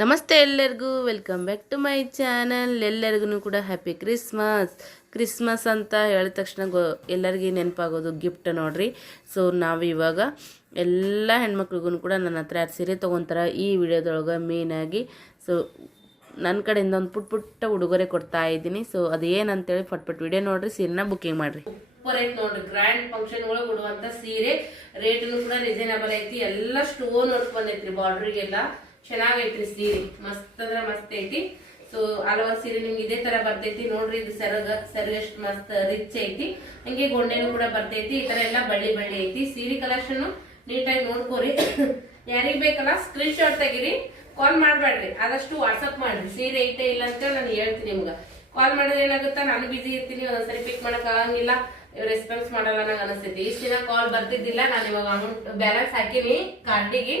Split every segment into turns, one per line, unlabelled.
ನಮಸ್ತೆ ಎಲ್ಲರಿಗೂ welcome back to my channel ಎಲ್ಲರಿಗೂ ಕೂಡ ಹ್ಯಾಪಿ ಕ್ರಿಸ್ಮಸ್ ಕ್ರಿಸ್ಮಸ್ ಅಂತ ಹೇಳಿದ ತಕ್ಷಣ ಗೊ, ಎಲ್ಲರಿಗೂ ನೆನಪಾಗೋದು ಗಿಫ್ಟ್ ನೋಡ್ರಿ. ಸೊ ನಾವು ಇವಾಗ ಎಲ್ಲ ಹೆಣ್ಮಕ್ಳಿಗೂ ಕೂಡ ನನ್ನ ಹತ್ರ ಯಾರು ಸೀರೆ ತೊಗೊತಾರ ಈ ವಿಡಿಯೋದೊಳಗೆ ಮೇಯ್ನಾಗಿ ಸೊ ನನ್ನ ಕಡೆಯಿಂದ ಒಂದು ಪುಟ್ ಪುಟ್ಟ ಉಡುಗೊರೆ ಕೊಡ್ತಾ ಇದ್ದೀನಿ. ಸೊ ಅದು ಏನಂತೇಳಿ ಫಟ್ ಪಟ್ ವಿಡಿಯೋ ನೋಡ್ರಿ, ಸೀರೆನ ಬುಕ್ಕಿಂಗ್ ಮಾಡಿರಿ. ಸೂಪರ್ ಐತಿ ನೋಡ್ರಿ ಗ್ರ್ಯಾಂಡ್ ಫಂಕ್ಷನ್ ಒಳಗೆ ಉಡುವಂಥ ಸೀರೆ ರೇಟ್ನು ಕೂಡ ರೀಸನೇಬಲ್ ಐತಿ. ಎಲ್ಲ ಸ್ಟೋನ್ ವರ್ಕ್ ಬಾರ್ಡ್ರಿಗೆಲ್ಲ. ಚೆನ್ನಾಗೈತ್ರಿ ಸೀರೆ. ಮಸ್ತ್ ಅಂದ್ರ ಮಸ್ತ್ ಐತಿ. ಸೊ ಹಲವಾರು ಸೀರೆ ನಿಮ್ಗೆ ಇದೇ ತರ ಬರ್ತೈತಿ. ನೋಡ್ರಿ, ಇದು ಸರಗ ಸೆರಗ ಎಷ್ಟು ಮಸ್ತ್ ರಿಚ್ ಐತಿ. ಹಂಗೆ ಗೊಂಡೆನು ಕೂಡ ಬರ್ತೈತಿ. ಈ ತರ ಎಲ್ಲ ಬಳ್ಳಿ ಬಳ್ಳಿ ಐತಿ. ಸೀರೆ ಕಲೆಕ್ಷನ್ ನೀಟಾಗಿ ನೋಡ್ಕೋರಿ. ಯಾರಿಗ್ ಬೇಕಲ್ಲ ಸ್ಕ್ರೀನ್ ಶಾಟ್ ತೆಗೀರಿ. ಕಾಲ್ ಮಾಡ್ಬೇಡ್ರಿ. ಆದಷ್ಟು ವಾಟ್ಸಪ್ ಮಾಡ್ರಿ. ಸೀರೆ ಐತೆ ಇಲ್ಲ ಅಂತ ನಾನು ಹೇಳ್ತೀನಿ ನಿಮ್ಗೆ. ಕಾಲ್ ಮಾಡಿದ್ರೆ ಏನಾಗುತ್ತಾ? ನಾನು ಬಿಸಿ ಇರ್ತೀನಿ. ಒಂದೊಂದ್ಸರಿ ಪಿಕ್ ಮಾಡಕ್ ಆಗಂಗಿಲ್ಲ. ರೆಸ್ಪಾನ್ಸ್ ಮಾಡಲ್ಲ ನಂಗೆ ಅನಿಸ್ತೈತಿ. ಇಷ್ಟು ದಿನ ಕಾಲ್ ಬರ್ತಿದ್ದಿಲ್ಲ. ನಾನು ಇವಾಗ ಅಮೌಂಟ್ ಬ್ಯಾಲೆನ್ಸ್ ಹಾಕಿನಿ ಕಾರ್ಡಿಗೆ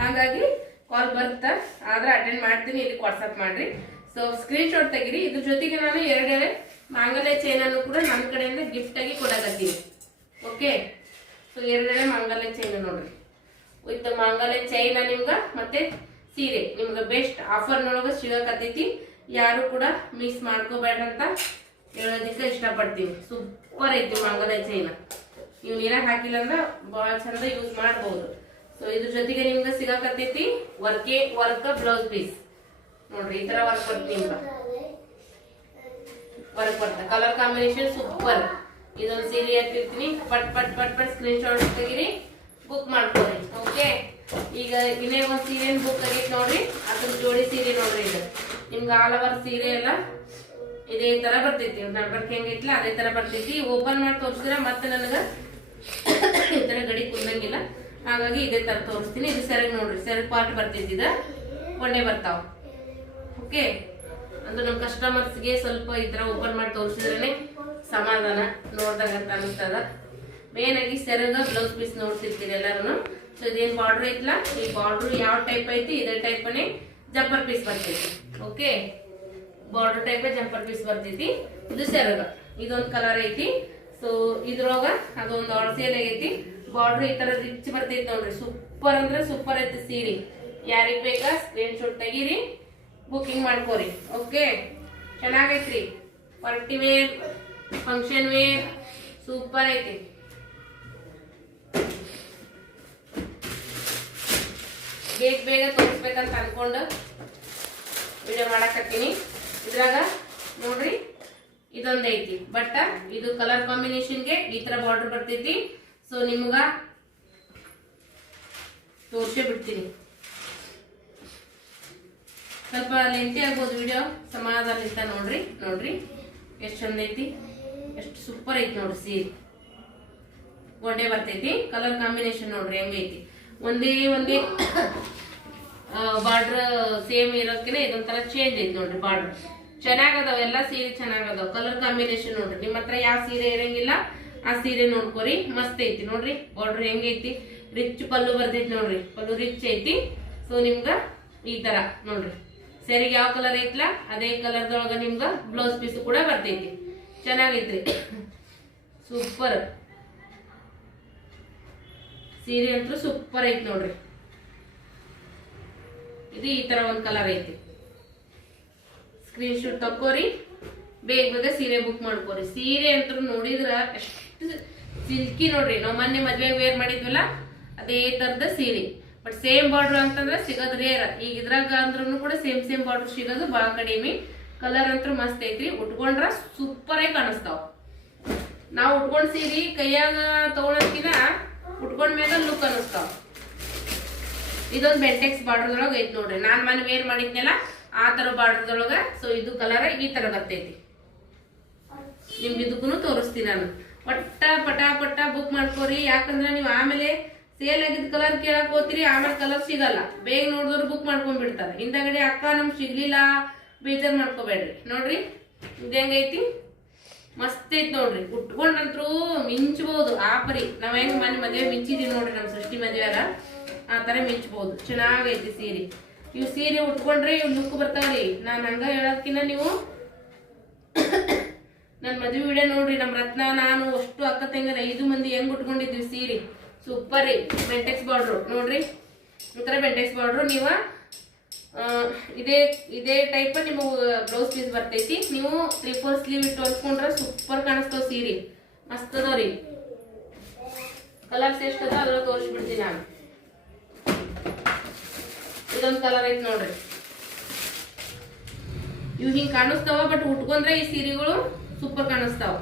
ಹಾಗಾಗಿ ಕಾಲ್ ಬರುತ್ತಾ ಆದ್ರೆ ಅಟೆಂಡ್ ಮಾಡ್ತೀನಿ, ಇಲ್ಲಿ ವಾಟ್ಸಪ್ ಮಾಡ್ರಿ. ಸೊ ಸ್ಕ್ರೀನ್ ಶಾಟ್ ತೆಗಿರಿ. ಇದ್ರ ಜೊತೆಗೆ ನಾನು ಎರಡೆರಡು ಮಾಂಗಲ್ಯ ಚೈನ್ ಅನ್ನು ಕೂಡ ನನ್ನ ಕಡೆಯಿಂದ ಗಿಫ್ಟ್ ಆಗಿ ಕೊಡಕತ್ತೀನಿ. ಓಕೆ ಸೊ ಎರಡೇ ಮಾಂಗಲ್ಯ ಚೈನ್ ನೋಡ್ರಿ. ವಿತ್ ಮಾಂಗಲ್ಯ ಚೈನ್ ನಿಮ್ಗ, ಮತ್ತೆ ಸೀರೆ. ನಿಮ್ಗೆ ಬೆಸ್ಟ್ ಆಫರ್ನೊಳಗೆ ಸಿಗಕತ್ತೈತಿ. ಯಾರು ಕೂಡ ಮಿಸ್ ಮಾಡ್ಕೋಬೇಡ ಅಂತ ಹೇಳೋದಕ್ಕೆ ಇಷ್ಟಪಡ್ತೀನಿ. ಸೂಪರ್ ಐತಿ ಮಾಂಗಲ್ಯ ಚೈನ ನೀವು ನೀರಾಗ ಹಾಕಿಲ್ಲ ಅಂದ್ರೆ ಬಹಳ ಚಂದ ಯೂಸ್ ಮಾಡಬಹುದು ಸೊ ಇದ್ರ ಜೊತೆಗೆ ನಿಮ್ಗೆ ಸಿಗಾಕತ್ತೈತಿ ವರ್ಕೆ ವರ್ಕ್ ಬ್ಲೌಸ್ ಪೀಸ್ ನೋಡ್ರಿ, ಈ ತರ ವರ್ಕ್ ಬರ್ತೀನಿ ವರ್ಕ್ ಬರ್ತದೆ ಕಲರ್ ಕಾಂಬಿನೇಷನ್ ಸೂಪರ್ ಇದೊಂದು ಸೀರೆ ಹಾಕಿರ್ತೀನಿ. ಪಟ್ ಪಟ್ ಪಟ್ ಪಟ್ ಸ್ಕ್ರೀನ್ ಶಾಟ್ ತೆಗಿರಿ ಬುಕ್ ಮಾಡ್ಕೊಳ್ರಿ ಓಕೆ ಈಗ ಇನ್ನೇ ಒಂದು ಸೀರೆ ಬುಕ್ ಆಗೈತೆ ನೋಡ್ರಿ. ಅದ್ರ ಜೋಡಿ ಸೀರೆ ನೋಡ್ರಿ ಇದು. ನಿಮ್ಗೆ ಆಲ್ ಅವರ್ ಸೀರೆ ಎಲ್ಲ ಇದೇ ತರ ಬರ್ತೈತಿ. ನಡ್ಬರ್ಕ್ ಹೆಂಗೈತಿಲ್ಲ ಅದೇ ತರ ಬರ್ತೈತಿ. ಓಪನ್ ಮಾಡಿ ತೋರಿಸಿದ್ರೆ ಮತ್ತೆ ನನಗೆ ಈ ತರ ಗಡಿ ಕುಂದಂಗಿಲ್ಲ. ಹಾಗಾಗಿ ಇದೇ ತರ ತೋರಿಸ್ತೀನಿ. ಇದು ಸೆರಗ್ ನೋಡ್ರಿ. ಸೆರಗ್ ಪಾರ್ಟ್ ಬರ್ತಿದ್ದಿದ. ಒಳ್ಳೆ ಬರ್ತಾವ. ಓಕೆ ಅಂದ್ರೆ ನಮ್ಮ ಕಸ್ಟಮರ್ಸ್ಗೆ ಸ್ವಲ್ಪ ತರ ಓಪನ್ ಮಾಡಿ ತೋರಿಸಿದ್ರೇನೆ ಸಮಾಧಾನ ನೋಡ್ದಾಗ ಅಂತ ಅನಿಸ್ತದ. ಮೇನ್ ಆಗಿ ಸೆರಗ ಬ್ಲೌಸ್ ಪೀಸ್ ನೋಡ್ತಿರ್ತೀರಿ ಎಲ್ಲರೂ ಸೊ ಇದೇನ್ ಬಾರ್ಡರ್ ಐತಲ್ಲ ಈ ಬಾರ್ಡರ್ ಯಾವ ಟೈಪ್ ಐತಿ? ಇದೇ ಟೈಪ್ನೇ ಜಂಪರ್ ಪೀಸ್ ಬರ್ತೈತಿ. Okay border type jumper piece ಬರ್ತೈತಿ. ಇದು ಸೆರಗ. ಇದೊಂದು ಕಲರ್ ಐತಿ. ಸೊ ಇದ್ರೊಳಗ ಅದೊಂದು ಆರ್ಸೇಲ್ ಆಗೈತಿ. ಬಾರ್ಡರ್ ಈ ತರ ರಿಚ್ ಬರ್ತೈತಿ ನೋಡ್ರಿ. ಸೂಪರ್ ಅಂದ್ರೆ ಸೂಪರ್ ಐತಿ ಸೀರೆ. ಯಾರಿಗ ಬೇಕಾ ಸ್ಕ್ರೀನ್ ಶಾಟ್ ತೆಗೀರಿ ಬುಕಿಂಗ್ ಮಾಡ್ಕೋರಿ. Okay ಚೆನ್ನಾಗೈತ್ರಿ. Party wear function wear super ಐತಿ. ಬೇಗ ಬೇಗ ತೋರಿಸ್ಬೇಕಂತ ಅನ್ಕೊಂಡು ವಿಡಿಯೋ ಮಾಡಕತ್ತೀನಿ. ಇದ್ರಾಗ ನೋಡ್ರಿ ಇದೊಂದೈತಿ ಬಟ್ ಇದು ಕಲರ್ ಕಾಂಬಿನೇಷನ್ಗೆ ಈ ತರ ಬಾರ್ಡರ್ ಬರ್ತೈತಿ ಸೊ ನಿಮ್ಗ ತೋರ್ಸೇ ಬಿಡ್ತೀನಿ. ಸ್ವಲ್ಪ ಲೆಂಟಿ ಆಗ್ಬೋದು ವಿಡಿಯೋ ಸಮಾಧಾನದಿಂದ ನೋಡ್ರಿ ನೋಡ್ರಿ. ಎಷ್ಟು ಚಂದ ಐತಿ. ಎಷ್ಟು ಸೂಪರ್ ಐತಿ ನೋಡ್ರಿ ಸೀರೆ ಗೊಂಡೆ ಬರ್ತೈತಿ. ಕಲರ್ ಕಾಂಬಿನೇಷನ್ ನೋಡ್ರಿ ಹೆಂಗೈತಿ ಒಂದೇ ಒಂದೇ ಬಾರ್ಡ್ರ್ ಸೇಮ್ ಇರೋದಕ್ಕಿಂತ ಇದೊಂಥರ ಚೇಂಜ್ ಐತಿ ನೋಡ್ರಿ ಬಾರ್ಡರ್ ಚೆನ್ನಾಗದಾವ, ಎಲ್ಲ ಸೀರೆ ಚೆನ್ನಾಗದಾವ. ಕಲರ್ ಕಾಂಬಿನೇಷನ್ ನೋಡ್ರಿ. ನಿಮ್ಮ ಹತ್ರ ಯಾವ ಸೀರೆ ಇರಂಗಿಲ್ಲ ಆ ಸೀರೆ ನೋಡ್ಕೊರಿ, ಮಸ್ತ್ ಐತಿ ನೋಡ್ರಿ. ಬಾರ್ಡರ್ ಹೆಂಗೈತಿ ರಿಚ್ ಪಲ್ಲು ಬರ್ತೈತಿ ನೋಡ್ರಿ. ಪಲ್ಲು ರಿಚ್ ಐತಿ. ಸೊ ನಿಮ್ಗ ಈ ತರ ನೋಡ್ರಿ. ಸೆರೆಗೆ ಯಾವ ಕಲರ್ ಐತ್ಲಾ? ಅದೇ ಕಲರ್ದೊಳಗ ನಿಮ್ಗ ಬ್ಲೌಸ್ ಪೀಸ್ ಕೂಡ ಬರ್ತೈತಿ. ಚೆನ್ನಾಗೈತ್ರಿ. ಸೂಪರ್ ಸೀರೆ ಅಂತೂ ಸೂಪರ್ ಐತಿ ನೋಡ್ರಿ. ಇದು ಈ ತರ ಒಂದ್ ಕಲರ್ ಐತಿ. ಸ್ಕ್ರೀನ್ ಶಾಟ್ ತಕ್ಕೋರಿ. ಬೇಗ ಬೇಗ ಸೀರೆ ಬುಕ್ ಮಾಡ್ಕೋರಿ. ಸೀರೆ ಅಂತ ನೋಡಿದ್ರ ಎಷ್ಟು ಸಿಲ್ಕಿ ನೋಡ್ರಿ. ನಾವು ಮೊನ್ನೆ ಮದ್ವೆಗೆ ವೇರ್ ಮಾಡಿದ್ವಲ್ಲ, ಅದೇ ತರದ ಸೀರೆ. ಬಟ್ ಸೇಮ್ ಬಾರ್ಡರ್ ಅಂತಂದ್ರೆ ಸಿಗೋದು ರೇರ್ ಈಗ ಇದ್ರಾಗ ಅಂದ್ರೂ ಕೂಡ ಸೇಮ್ ಸೇಮ್ ಬಾರ್ಡರ್ ಸಿಗೋದು ಬಹಳ ಕಡಿಮೆ. ಕಲರ್ ಅಂತೂ ಮಸ್ತ್ ಐತ್ರಿ. ಉಟ್ಕೊಂಡ್ರ ಸೂಪರ್ ಆಗಿ ಕಾಣಿಸ್ತಾವ. ನಾವು ಉಟ್ಕೊಂಡ್ ಸೀರೆ ಕೈಯಾಗ ತಗೊಳಕಿನ ಉಟ್ಕೊಂಡ್ ಮೇಲೆ ಲುಕ್ ಅನಿಸ್ತಾವ. ಇದೊಂದು ಬೆಂಟೆಕ್ಸ್ ಬಾರ್ಡರ್ದೊಳಗೆ ಐತಿ ನೋಡ್ರಿ. ನಾನು ಮನೆ ವೇರ್ ಮಾಡಿದ್ನಲ್ಲ, ಆ ತರ ಬಾರ್ಡರ್ದೊಳಗೆ ಸೊ ಇದು ಕಲರ್ ಈ ತರ ಬರ್ತೈತಿ. ನಿಮ್ಗೆ ಇದಕ್ಕೂ ತೋರಿಸ್ತೀನಿ ನಾನು. ಪಟ್ಟ, ಪಟ, ಪಟ್ಟ ಬುಕ್ ಮಾಡ್ಕೋರಿ. ಯಾಕಂದ್ರೆ ನೀವು ಆಮೇಲೆ ಸೇಲ್ ಆಗಿದ್ ಕಲರ್ ಕೇಳಕ್ ಹೋಗ್ತೀರಿ, ಆಮೇಲೆ ಕಲರ್ ಸಿಗಲ್ಲ. ಬೇಗ ನೋಡಿದ್ರು ಬುಕ್ ಮಾಡ್ಕೊಂಡ್ಬಿಡ್ತಾರೆ. ಹಿಂದಗಡೆ ಅಕ್ಕ ನಮ್ಗೆ ಸಿಗ್ಲಿಲ್ಲ, ಬೇಜಾರು ಮಾಡ್ಕೋಬೇಡ್ರಿ. ನೋಡ್ರಿ, ಇದು ಹೆಂಗೈತಿ? ಮಸ್ತ್ ಐತಿ ನೋಡ್ರಿ. ಉಟ್ಕೊಂಡಂತ್ರು ಮಿಂಚ್ಬೋದು. ಆ ಪರಿ, ನಾವ್ ಹೆಂಗ್ ಮನೆ ಮದ್ವೆ ಮಿಂಚಿದೀವಿ ನೋಡ್ರಿ ನಮ್ ಸೃಷ್ಟಿ ಮದ್ವೆಗ ಆ ತರ ಮಿಂಚ್ಬೋದು. ಚೆನ್ನಾಗೈತಿ ಸೀರೆ. ಇವ್ ಸೀರೆ ಉಟ್ಕೊಂಡ್ರೆ ಇವ್ ಲುಕ್ ಬರ್ತಾವ್ರಿ. ನಾನ್ ಹಂಗ ಹೇಳೋದ್ಕಿನ್ನ ನೀವು ನನ್ ಮದ್ವೆ ವಿಡಿಯೋ ನೋಡ್ರಿ ನಮ್ಮ ರತ್ನ, ನಾನು ಅಷ್ಟು ಅಕ್ಕ ತಂಗರ ಐದು ಮಂದಿ ಹೆಂಗ್ ಉಟ್ಕೊಂಡಿದ್ವಿ ಸೀರೆ. ಸೂಪರ್ ರೀ. ಬೆಂಟೆಕ್ಸ್ ಬಾರ್ಡ್ರು ನೋಡ್ರಿ? ಒಂಥರ ಬೆಂಟೆಕ್ಸ್ ಬಾರ್ಡ್ರು ನೀವ ಇದೇ ಇದೇ ಟೈಪ್ ನಿಮಗೆ ಬ್ಲೌಸ್ ಪೀಸ್ ಬರ್ತೈತಿ. ನೀವು ತ್ರೀ ಫೋರ್ ಸ್ಲೀವ್ ಇಟ್ಟು ಹೊಲ್ಸ್ಕೊಂಡ್ರೆ ಸೂಪರ್ ಕಾಣಿಸ್ತಾವ ಸೀರೆ. ಮಸ್ತ್ ಅದಾವ್ರಿ ಕಲರ್ಸ್ ಎಷ್ಟು ಅದ ಅದ್ರೊಳಗೆ ತೋರಿಸ್ಬಿಡ್ತೀನಿ ನಾನು. ಇದೊಂದು ಕಲರ್ ಐತಿ ನೋಡ್ರಿ. ಇವು ಹಿಂಗ್ ಕಾಣಿಸ್ತಾವ ಬಟ್ ಉಟ್ಕೊಂಡ್ರೆ ಈ ಸೀರೆಗಳು ಸೂಪರ್ ಕಾಣಿಸ್ತಾವ.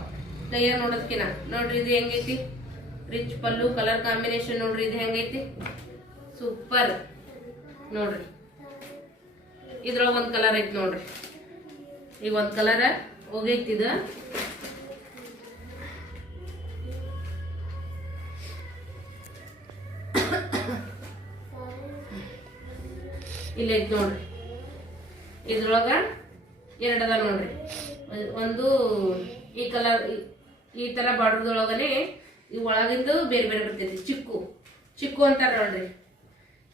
ಲೇಯರ್ ನೋಡೋದ್ಕಿನ ನೋಡ್ರಿ, ಇದು ಹೆಂಗೈತಿ? ರಿಚ್ ಪಲ್ಲು ಕಲರ್ ಕಾಂಬಿನೇಷನ್ ನೋಡ್ರಿ, ಇದು ಹೆಂಗೈತಿ? ಸೂಪರ್. ನೋಡ್ರಿ. ಇದ್ರೊಳಗೆ ಒಂದು ಕಲರ್ ಐತಿ ನೋಡ್ರಿ. ಈಗ ಒಂದು ಕಲರ್ ಹೋಗೈತಿ ಇದು. ಇಲ್ಲೈತಿ ನೋಡ್ರಿ. ಇದ್ರೊಳಗ ಎರಡದ ನೋಡ್ರಿ. ಒಂದ್- ಈ ಕಲರ್ ಈ ತರ ಬಾರ್ಡರ್ದೊಳಗನೆ ಈ ಒಳಗಿಂದು ಬೇರೆ ಬೇರೆ ಬರ್ತೈತಿ. ಚಿಕ್ಕು. ಚಿಕ್ಕು ಅಂತಾರ ನೋಡ್ರಿ.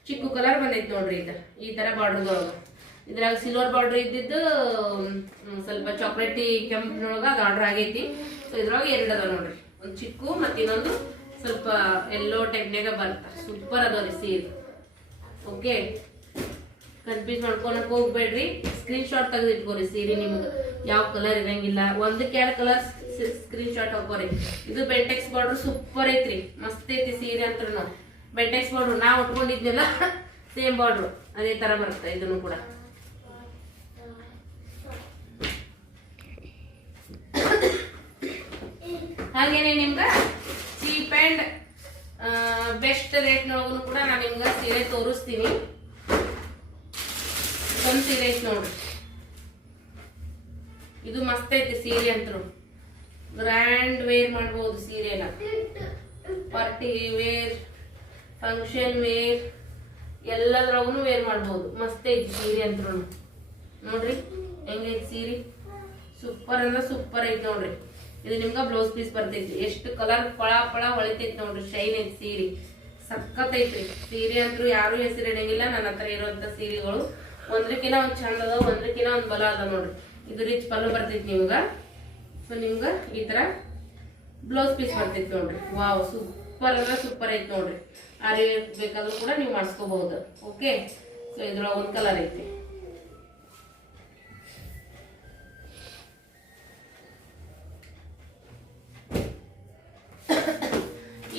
ಚಿಕ್ಕು ಕಲರ್ ಬಂದೈತಿ ನೋಡ್ರಿ ಇದು ಈ ತರ ಬಾರ್ಡರ್ದೊಳಗ. ಇದ್ರಾಗ ಸಿಲ್ವರ್ ಬಾರ್ಡರ್ ಇದ್ದಿದ್ದು ಸ್ವಲ್ಪ ಚಾಕ್ಲೇಟಿ ಕೆಂಪಿನೊಳಗ ಅದು ಆರ್ಡರ್ ಆಗೈತಿ. ಸೊ ಇದ್ರೊಳಗೆ ಎರಡು ಅದಾವ ನೋಡ್ರಿ. ಒಂದು ಚಿಕ್ಕು ಮತ್ತು ಇನ್ನೊಂದು ಸ್ವಲ್ಪ ಎಲ್ಲೋ ಟೈಪ್ನಾಗ ಬರ್ತಾ ಸೂಪರ್ ಅದಾವ್ರಿ ಸೀರೆ ಓಕೆ ಕನ್ಫ್ಯೂಸ್ ಮಾಡ್ಕೊಳಕ್ ಹೋಗ್ಬೇಡ್ರಿ. ಸ್ಕ್ರೀನ್ ಶಾಟ್ ತೆಗೆದು ಇಟ್ಕೋರಿ ಸೀರೆ ನಿಮ್ಗೆ. ಯಾವ ಕಲರ್ ಇರಂಗಿಲ್ಲ. ಒಂದಕ್ಕೆ ಎರಡು ಕಲರ್ ಸ್ಕ್ರೀನ್ ಶಾಟ್ ಹಾಕೋರಿ ಇದು ಬೆಂಟೆಕ್ಸ್ ಬಾರ್ಡರ್ ಸೂಪರ್ ಐತ್ರಿ. ಮಸ್ತ್ ಐತಿ ಸೀರೆ ಅಂತ ಬೆಂಟೆಕ್ಸ್ ಬಾರ್ಡರ್ ನಾ ಉಟ್ಕೊಂಡಿದ್ನಲ್ಲ ಸೇಮ್ ಬಾರ್ಡರ್ ಅದೇ ತರ ಬರುತ್ತೆ ಇದನ್ನು ಕೂಡ. ಹಾಗೇನೆ ನಿಮ್ಗೆ ಚೀಪ್ ಅಂಡ್ ಬೆಸ್ಟ್ ರೇಟ್ನೊಳಗೂ ಕೂಡ ನಾನು ನಿಮ್ಗೆ ಸೀರೆ ತೋರಿಸ್ತೀನಿ. ಒಂದು ಸೀರೆ ಐತಿ ನೋಡ್ರಿ. ಇದು ಮಸ್ತ್ ಐತಿ ಸೀರೆ ಅಂತರು ಗ್ರ್ಯಾಂಡ್ ವೇರ್ ಮಾಡ್ಬೋದು ಸೀರೆನ ಪಾರ್ಟಿ ವೇರ್ ಫಂಕ್ಷನ್ ವೇರ್ ಎಲ್ಲದ್ರಾಗೂ ವೇರ್ ಮಾಡ್ಬೋದು. ಮಸ್ತ್ ಐತಿ ಸೀರೆ ಅಂತರು ನೋಡ್ರಿ, ಹೆಂಗೈತಿ ಸೀರೆ? ಸೂಪರ್ ಅಂದ್ರೆ ಸೂಪರ್ ಐತಿ ನೋಡ್ರಿ. ಇದು ನಿಮ್ಗೆ ಬ್ಲೌಸ್ ಪೀಸ್ ಬರ್ತೈತಿ. ಎಷ್ಟು ಕಲರ್ ಪಳ ಪಳ ಹೊಳಿತೈತಿ ನೋಡ್ರಿ. ಶೈನ್ ಐತಿ ಸೀರೆ. ಸಖತ್ ಐತ್ರಿ. ಸೀರೆ ಅಂತೂ ಯಾರು ಹೆಸರು ಇಡಂಗಿಲ್ಲ ನನ್ನ ಹತ್ರ ಇರುವಂತ ಸೀರೆಗಳು. ಒಂದ್ರಕಿನ ಒಂದ್ ಚಂದ ಅದಾವ ಒಂದ್ರಕಿನ ಒಂದ್ ಬಲ ಅದ ನೋಡ್ರಿ. ಇದು ರಿಚ್ ಪಲ್ಲು ಬರ್ತೈತಿ ನಿಮ್ಗ. ಸೊ ನಿಮ್ಗ ಈ ತರ ಬ್ಲೌಸ್ ಪೀಸ್ ಬರ್ತೈತಿ ನೋಡ್ರಿ. ವಾವ್ ಸೂಪರ್ ಅಂದ್ರೆ ಸೂಪರ್ ಐತಿ ನೋಡ್ರಿ. ಅರೆ ಬೇಕಾದ್ರೂ ಕೂಡ ನೀವು ಮಾಡಿಸ್ಕೋಬಹುದು. ಓಕೆ ಸೊ ಇದ್ರೊಳಗೆ ಒಂದ್ ಕಲರ್ ಐತಿ.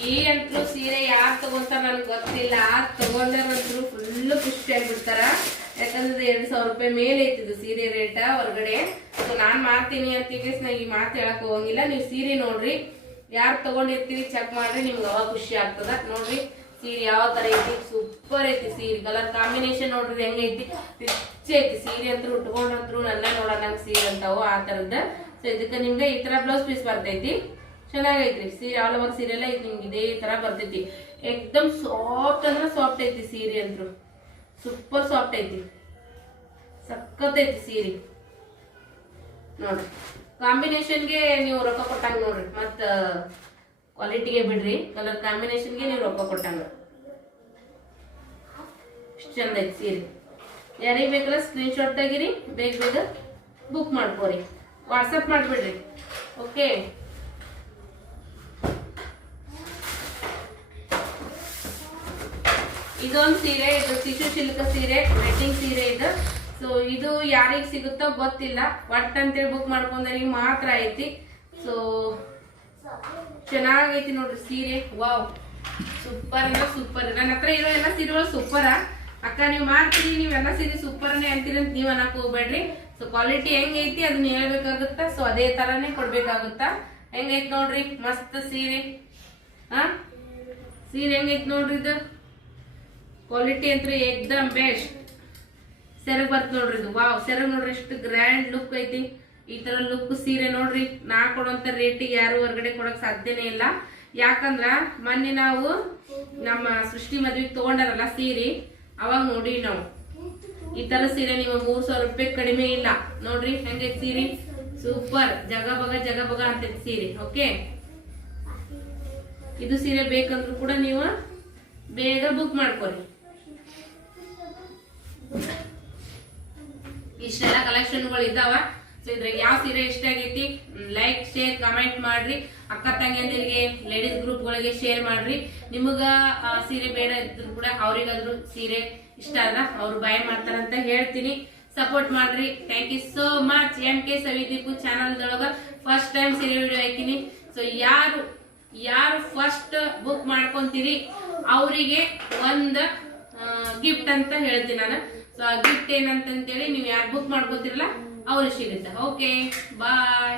ಈ ಅಂತೂ ಸೀರೆ ಯಾರು ತಗೊಂತಾರ ನನ್ಗೆ ಗೊತ್ತಿಲ್ಲ. ಆಗ್ ತಗೊಂಡಾರಂತೂ ಫುಲ್ ಖುಷಿ ಆಗ್ಬಿಡ್ತಾರ. ಯಾಕಂದ್ರೆ ಎರಡು ಸಾವಿರ ರೂಪಾಯಿ ಮೇಲೆ ಐತಿದು ಸೀರೆ ರೇಟ ಹೊರಗಡೆ. ಸೊ ನಾನ್ ಮಾಡ್ತೀನಿ ಅಂತ ನಾ ಈ ಮಾತು ಹೇಳಕ್ ಹೋಗಂಗಿಲ್ಲ. ನೀವು ಸೀರೆ ನೋಡ್ರಿ. ಯಾರು ತಗೊಂಡಿರ್ತೀರಿ ಚೆಕ್ ಮಾಡ್ರಿ, ನಿಮ್ಗೆ ಅವಾಗ ಖುಷಿ ಆಗ್ತದ. ನೋಡ್ರಿ, ಸೀರೆ ಯಾವ ತರ ಐತಿ. ಸೂಪರ್ ಐತಿ ಸೀರೆ. ಕಲರ್ ಕಾಂಬಿನೇಷನ್ ನೋಡ್ರಿ ಹೆಂಗೈತಿ ರಿಚ್ ಐತಿ. ಸೀರೆ ಅಂತ ಉಟ್ಕೊಂಡ್ರು ನನ್ನ ನೋಡೋಣ ಸೀರೆ ಅಂತಾವು ಆ ತರದ. ಸೊ ಇದಕ್ಕೆ ನಿಮ್ಗೆ ಈ ತರ ಬ್ಲೌಸ್ ಪೀಸ್ ಬರ್ತೈತಿ. ಚೆನ್ನಾಗೈತ್ರಿ. ಸೀರೆ ಆಲ್ ಓವರ್ ಸೀರೆ ಎಲ್ಲ ನಿಮ್ಗೆ ಇದೇ ತರ ಬರ್ತೈತಿ. ಎಕ್ದಮ್ ಸಾಫ್ಟ್ ಅಂದ್ರೆ ಸಾಫ್ಟ್ ಐತಿ ಸೀರೆ ಅಂದ್ರು ಸೂಪರ್ ಸಾಫ್ಟ್ ಐತಿ. ಸಖತ್ ಐತಿ ಸೀರೆ ನೋಡ್ರಿ ಕಾಂಬಿನೇಷನ್ಗೆ ನೀವು ರೊಕ್ಕ ಕೊಟ್ಟಂಗೆ ನೋಡ್ರಿ. ಮತ್ತು ಕ್ವಾಲಿಟಿಗೆ ಬಿಡ್ರಿ. ಕಲರ್ ಕಾಂಬಿನೇಷನ್ಗೆ ನೀವು ರೊಕ್ಕ ಕೊಟ್ಟಂಗ ಇಷ್ಟು ಚಂದ ಐತಿ ಸೀರೆ. ಯಾರಿಗೆ ಬೇಕಲ್ಲ ಸ್ಕ್ರೀನ್ಶಾಟ್ ತೆಗಿರಿ. ಬೇಗ ಬೇಗ ಬುಕ್ ಮಾಡ್ಕೋರಿ. ವಾಟ್ಸಪ್ ಮಾಡಿಬಿಡ್ರಿ. ಓಕೆ ಇದೊಂದು ಸೀರೆ, ಇದು ಟಿಶ್ಯೂ ಸಿಲ್ಕ್ ಸೀರೆ ವೆಡ್ಡಿಂಗ್ ಸೀರೆ ಇದು. ಸೊ ಇದು ಯಾರಿಗೆ ಸಿಗುತ್ತೋ ಗೊತ್ತಿಲ್ಲ. ಒಟ್ ಅಂತೇಳಿ ಬುಕ್ ಮಾಡ್ಕೊಂಡ್ರಿ ಮಾತ್ರ ಐತಿ. ಸೊ ಚೆನ್ನಾಗೈತಿ ನೋಡ್ರಿ ಸೀರೆ. ವಾವ್ ಸೂಪರ್ ಅಂದ್ರೆ ಸೂಪರ್ ನನ್ನ ಹತ್ರ ಇರೋ ಎಲ್ಲ ಸೀರೆಗಳು ಸೂಪರ ಅಕ್ಕ, ನೀವು ಮಾಡ್ತೀರಿ ನೀವೆಲ್ಲ ಸೀರೆ ಸೂಪರ್ನೇ ಅಂತೀರಿ ಅಂತ ನೀವು ಅನ್ನಕ್ ಹೋಗ್ಬೇಡ್ರಿ. ಸೊ ಕ್ವಾಲಿಟಿ ಹೆಂಗೈತಿ ಅದನ್ನ ಹೇಳ್ಬೇಕಾಗುತ್ತಾ? ಸೊ ಅದೇ ತರಾನೇ ಕೊಡ್ಬೇಕಾಗುತ್ತಾ? ಹೆಂಗೈತಿ ನೋಡ್ರಿ? ಮಸ್ತ್ ಸೀರೆ. ಹಾ ಸೀರೆ ಹೆಂಗೈತಿ ನೋಡ್ರಿ ಇದು? ಕ್ವಾಲಿಟಿ ಅಂತೂ ಏಕ್ದಮ್ ಬೆಸ್ಟ್ ಸೆರಗ್ ಬರ್ತ ನೋಡ್ರಿ ಇದು. ವಾವ್ ಸೆರಗ್ ನೋಡ್ರಿ ಎಷ್ಟು ಗ್ರ್ಯಾಂಡ್ ಲುಕ್ ಐತಿ. ಈ ತರ ಲುಕ್ ಸೀರೆ ನೋಡ್ರಿ. ನಾ ಕೊಡುವಂತ ರೇಟಿಗೆ ಯಾರು ಹೊರಗಡೆ ಕೊಡಕ್ ಸಾಧ್ಯನೇ ಇಲ್ಲ. ಯಾಕಂದ್ರ ಮೊನ್ನೆ ನಾವು ನಮ್ಮ ಸೃಷ್ಟಿ ಮದ್ವಿಗೆ ತಗೊಂಡಾರಲ್ಲ ಸೀರೆ. ಅವಾಗ ನೋಡಿ ನಾವು. ಈ ತರ ಸೀರೆ ನೀವು ಮೂರ್ ಸಾವಿರ ರೂಪಾಯಿ ಕಡಿಮೆ ಇಲ್ಲ. ನೋಡ್ರಿ, ಹೆಂಗೈತ್ ಸೀರೆ? ಸೂಪರ್ ಜಗ ಬಗ ಜಗ ಬಗ ಅಂತ ಸೀರೆ. ಓಕೆ ಇದು ಸೀರೆ ಬೇಕಂದ್ರೂ ಕೂಡ ನೀವು ಬೇಗ ಬುಕ್ ಮಾಡ್ಕೊರಿ. ಇಷ್ಟೆಲ್ಲ ಕಲೆಕ್ಷನ್ಗಳು ಇದ್ದಾವ. ಸೊ ಇದ್ರಾಗ ಯಾವ ಸೀರೆ ಇಷ್ಟ ಆಗೈತಿ? ಲೈಕ್ ಶೇರ್ ಕಮೆಂಟ್ ಮಾಡ್ರಿ. ಅಕ್ಕ ತಂಗಿಯಂದಿರಿಗೆ ಲೇಡೀಸ್ ಗ್ರೂಪ್ಗಳಿಗೆ ಶೇರ್ ಮಾಡ್ರಿ. ನಿಮಗ ಸೀರೆ ಬೇಡ ಇದ್ರು ಕೂಡ ಅವ್ರಿಗಾದ್ರು ಸೀರೆ ಇಷ್ಟ ಅಲ್ಲ, ಅವ್ರು ಬಾಯ್ ಮಾಡ್ತಾರಂತ ಹೇಳ್ತೀನಿ. ಸಪೋರ್ಟ್ ಮಾಡ್ರಿ. Thank you so much M K Savideepu ಚಾನಲ್ದೊಳಗ first time ಸೀರೆ ವಿಡಿಯೋ ಹಾಕಿನಿ. ಸೊ ಯಾರು ಯಾರು ಫಸ್ಟ್ ಬುಕ್ ಮಾಡ್ಕೊಂತೀರಿ, ಅವರಿಗೆ ಒಂದು ಗಿಫ್ಟ್ ಅಂತ ಹೇಳ್ತೀನಿ ನಾನು. ಸೊ ಆ ಗಿಫ್ಟ್ ಏನಂತಂತೇಳಿ ನೀವು ಯಾರು ಬುಕ್ ಮಾಡ್ಕೋತಿರಲ್ಲ ಅವ್ರಿಗೆ ಸಿಗುತ್ತೆ. Okay bye